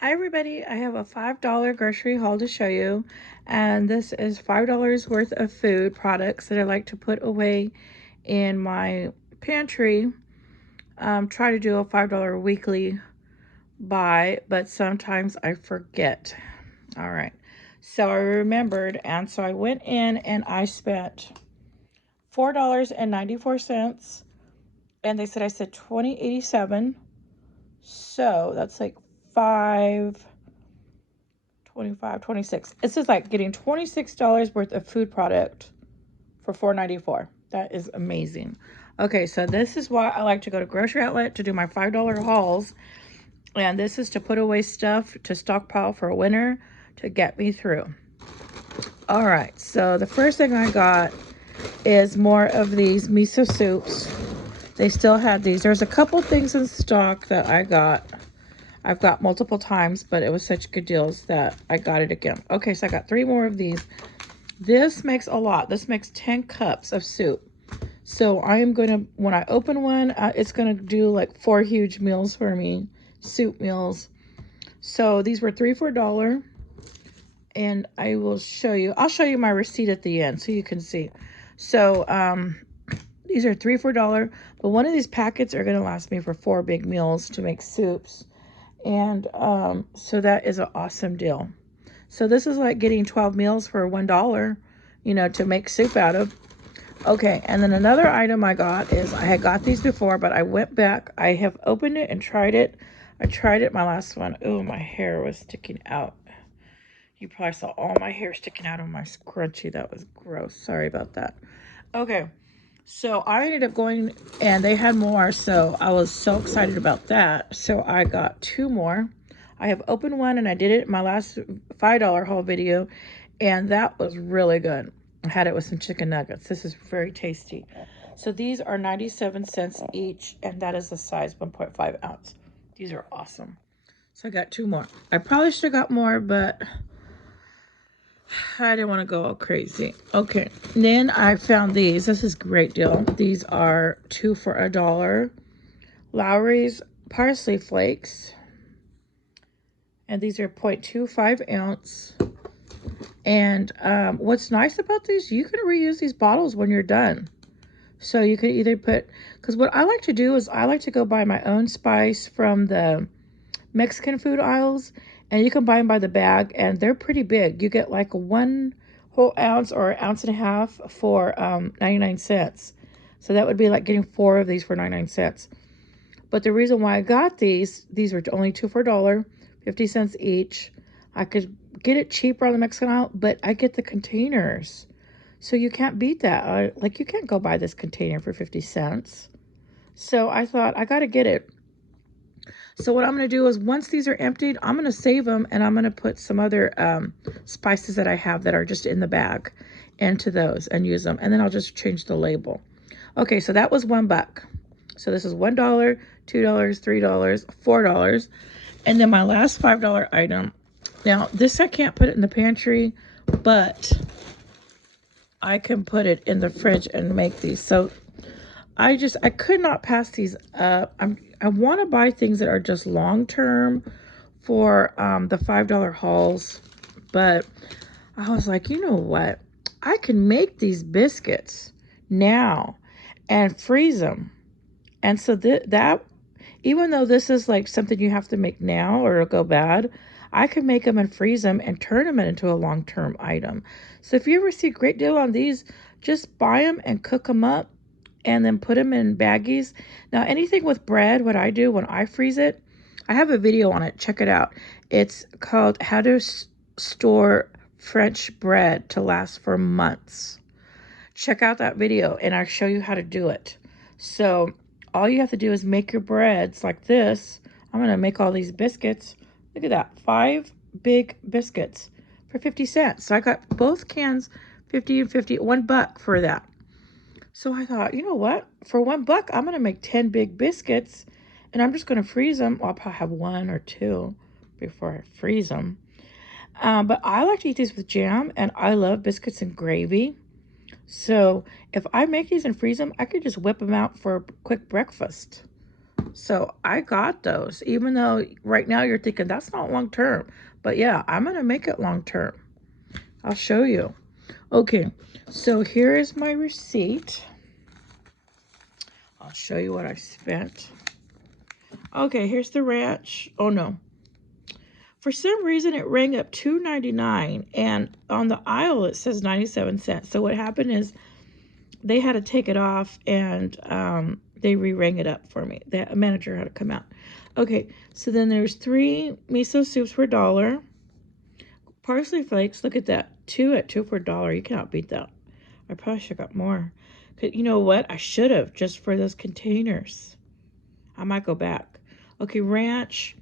Hi everybody, I have a $5 grocery haul to show you, and this is $5 worth of food products that I like to put away in my pantry. Try to do a $5 weekly buy, but sometimes I forget. All right, so I remembered, and so I went in and I spent $4.94, and they said I said 20.87, so that's like 5 25, 26. It's just like getting $26 worth of food product for $4.94. That is amazing. Okay, so this is why I like to go to grocery outlet to do my $5 hauls. And this is to put away stuff to stockpile for winter to get me through. All right, so the first thing I got is more of these miso soups. They still had these. There's a couple things in stock that I've got multiple times, but it was such good deals that I got it again. Okay, so I got 3 more of these. This makes a lot. This makes 10 cups of soup. So I am going to, when I open one, it's going to do like 4 huge meals for me, soup meals. So these were 3 for $1. And I will show you, I'll show you my receipt at the end so you can see. So these are 3 for $1, but one of these packets are going to last me for 4 big meals to make soups. And so that is an awesome deal. So this is like getting 12 meals for $1, to make soup out of. Okay, and then another item I got is, I had got these before, but I went back. I have opened it and tried it. I tried it my last one. Oh, my hair was sticking out. You probably saw all my hair sticking out of my scrunchie. That was gross. Sorry about that. Okay, so I ended up going, and they had more, so I was so excited about that. So I got 2 more. I have opened one, and I did it in my last $5 haul video, and that was really good. I had it with some chicken nuggets. This is very tasty. So these are 97 cents each, and that is the size 1.5 ounce. These are awesome. So I got 2 more. I probably should have got more, but I didn't want to go all crazy. Okay, then I found these. This is a great deal. These are 2 for $1. Lowry's parsley flakes. And these are 0.25 ounce. And what's nice about these, you can reuse these bottles when you're done. So you could either put, because what I like to do is I like to go buy my own spice from the Mexican food aisles, and you can buy them by the bag, and they're pretty big. You get like 1 whole ounce or 1.5 ounces for 99 cents. So that would be like getting 4 of these for 99 cents. But the reason why I got these were only 2 for $1, 50 cents each. I could get it cheaper on the Mexican aisle, but I get the containers. So you can't beat that. Like, you can't go buy this container for 50 cents. So I thought, I got to get it. So what I'm going to do is, once these are emptied, I'm going to save them, and I'm going to put some other spices that I have that are just in the bag into those and use them. And then I'll just change the label. Okay, so that was $1. So this is $1, $2, $3, $4. And then my last $5 item. Now, this I can't put it in the pantry, but I can put it in the fridge and make these. So I could not pass these up. I want to buy things that are just long term for the $5 hauls, but I was like, you know what? I can make these biscuits now and freeze them. And so that, even though this is like something you have to make now or it'll go bad, I can make them and freeze them and turn them into a long-term item. So if you ever see a great deal on these, just buy them and cook them up and then put them in baggies. Now, anything with bread, what I do when I freeze it, I have a video on it. Check it out. It's called How to Store French Bread to Last for Months. Check out that video, and I'll show you how to do it. So all you have to do is make your breads like this. I'm going to make all these biscuits. Look at that. 5 big biscuits for 50 cents. So I got both cans, 50 and 50, $1 for that. So I thought, you know what? For $1, I'm going to make 10 big biscuits, and I'm just going to freeze them. Well, I'll probably have 1 or 2 before I freeze them. But I like to eat these with jam, and I love biscuits and gravy. So if I make these and freeze them, I could just whip them out for a quick breakfast. So I got those, even though right now you're thinking that's not long term. But yeah, I'm going to make it long term. I'll show you. Okay, so here is my receipt. I'll show you what I spent. Okay, here's the ranch. Oh no. For some reason it rang up $2.99, and on the aisle it says 97 cents. So what happened is they had to take it off, and they re-rang it up for me. The manager had to come out. Okay, so then there's 3 miso soups for $1. Parsley flakes, look at that. 2 at 2 for $1. You cannot beat that. I probably should have got more. You know what? I should have, just for those containers. I might go back. Okay, ranch.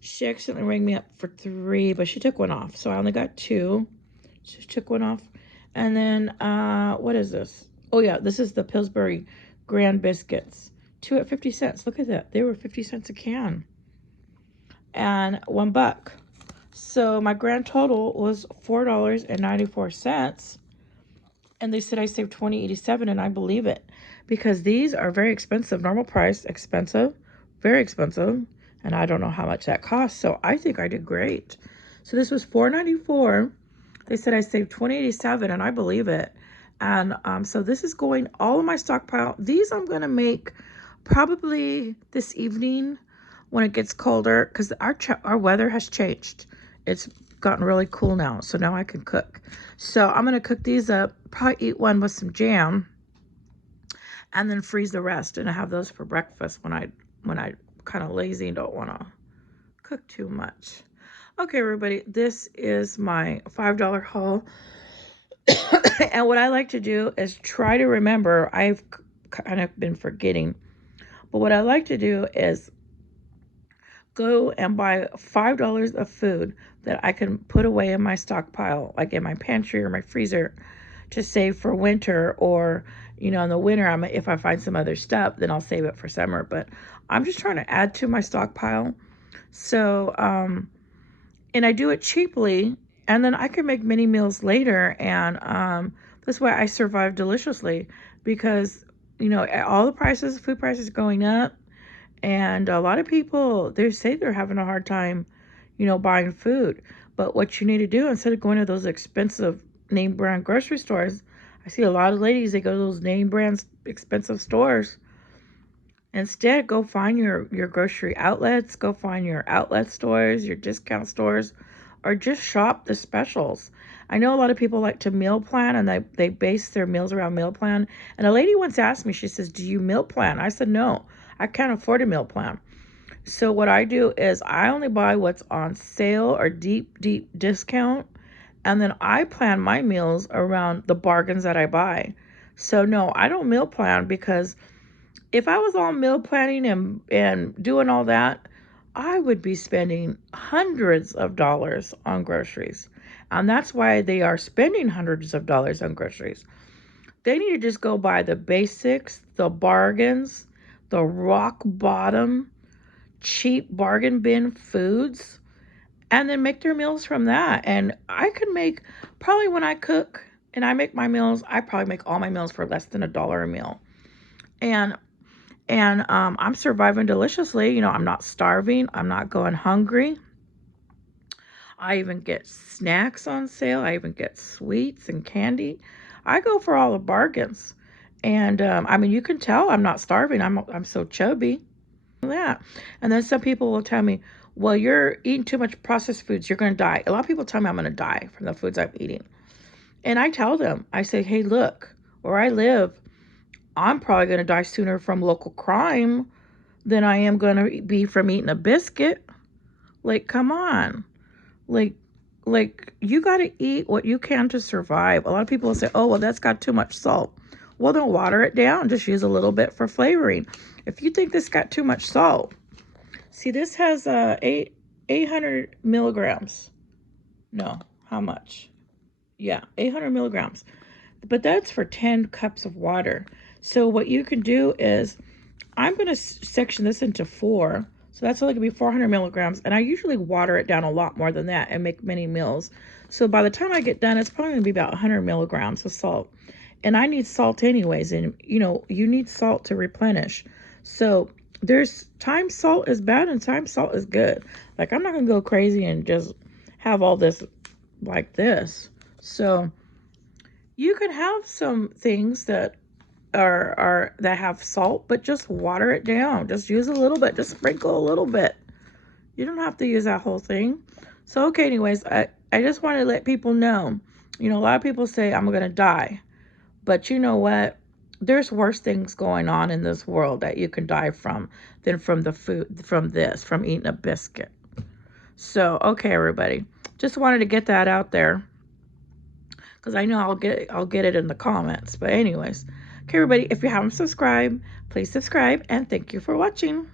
She accidentally rang me up for 3, but she took one off. So I only got 2. She took one off. And then, what is this? Oh, yeah, this is the Pillsbury Grand Biscuits. 2 at 50 cents. Look at that. They were 50 cents a can. And $1. So my grand total was $4.94. And they said I saved $20.87, and I believe it. Because these are very expensive. Normal price, expensive. Very expensive. And I don't know how much that costs. So I think I did great. So this was $4.94. They said I saved $20.87, and I believe it. And so this is going all in my stockpile. These I'm going to make probably this evening when it gets colder, because our weather has changed. It's gotten really cool now, so now I can cook. So I'm going to cook these up, probably eat one with some jam, and then freeze the rest, and I have those for breakfast when I kind of lazy and don't want to cook too much. Okay, everybody, this is my $5 haul. And what I like to do is try to remember, I've kind of been forgetting, but what I like to do is go and buy $5 of food that I can put away in my stockpile, like in my pantry or my freezer, to save for winter. Or, you know, in the winter, if I find some other stuff, then I'll save it for summer. But I'm just trying to add to my stockpile. So, and I do it cheaply, and then I can make mini meals later. And this way I survive deliciously, because, you know, all the prices, food prices going up. And a lot of people, they say they're having a hard time, you know, buying food. But what you need to do, instead of going to those expensive name brand grocery stores, I see a lot of ladies, they go to those name brands, expensive stores. Instead, go find your grocery outlets, go find your outlet stores, your discount stores, or just shop the specials. I know a lot of people like to meal plan, and they base their meals around meal plan. And a lady once asked me, she says, do you meal plan? I said, no, I can't afford a meal plan. So what I do is I only buy what's on sale or deep discount. And then I plan my meals around the bargains that I buy. So no, I don't meal plan, because if I was all meal planning and doing all that, I would be spending hundreds of dollars on groceries. And that's why they are spending hundreds of dollars on groceries. They need to just go buy the basics, the bargains, the rock bottom, cheap bargain bin foods, and then make their meals from that. And I could make, probably when I cook and I make my meals, I probably make all my meals for less than $1 a meal. And I'm surviving deliciously. You know, I'm not starving. I'm not going hungry. I even get snacks on sale. I even get sweets and candy. I go for all the bargains. And I mean, you can tell I'm not starving. I'm so chubby. That. And then some people will tell me, well, you're eating too much processed foods. You're going to die. A lot of people tell me I'm going to die from the foods I'm eating. And I tell them, I say, hey, look, where I live, I'm probably going to die sooner from local crime than I am going to be from eating a biscuit. Like, come on. Like you got to eat what you can to survive. A lot of people will say, oh, well, that's got too much salt. Well, then water it down. Just use a little bit for flavoring. If you think this got too much salt, see, this has 800 milligrams. No, how much? Yeah, 800 milligrams. But that's for 10 cups of water. So what you can do is, I'm going to section this into 4. So that's only going to be 400 milligrams. And I usually water it down a lot more than that and make many meals. So by the time I get done, it's probably going to be about 100 milligrams of salt. And I need salt anyways. And, you know, you need salt to replenish. So there's times salt is bad and times salt is good. Like, I'm not going to go crazy and just have all this like this. So you can have some things that are that have salt, but just water it down. Just use a little bit. Just sprinkle a little bit. You don't have to use that whole thing. So, okay, anyways, I just want to let people know. You know, a lot of people say, I'm going to die. But you know what? There's worse things going on in this world that you can die from than from the food, from eating a biscuit. So, okay, everybody. Just wanted to get that out there because I know I'll get it in the comments. But anyways, okay, everybody, if you haven't subscribed, please subscribe and thank you for watching.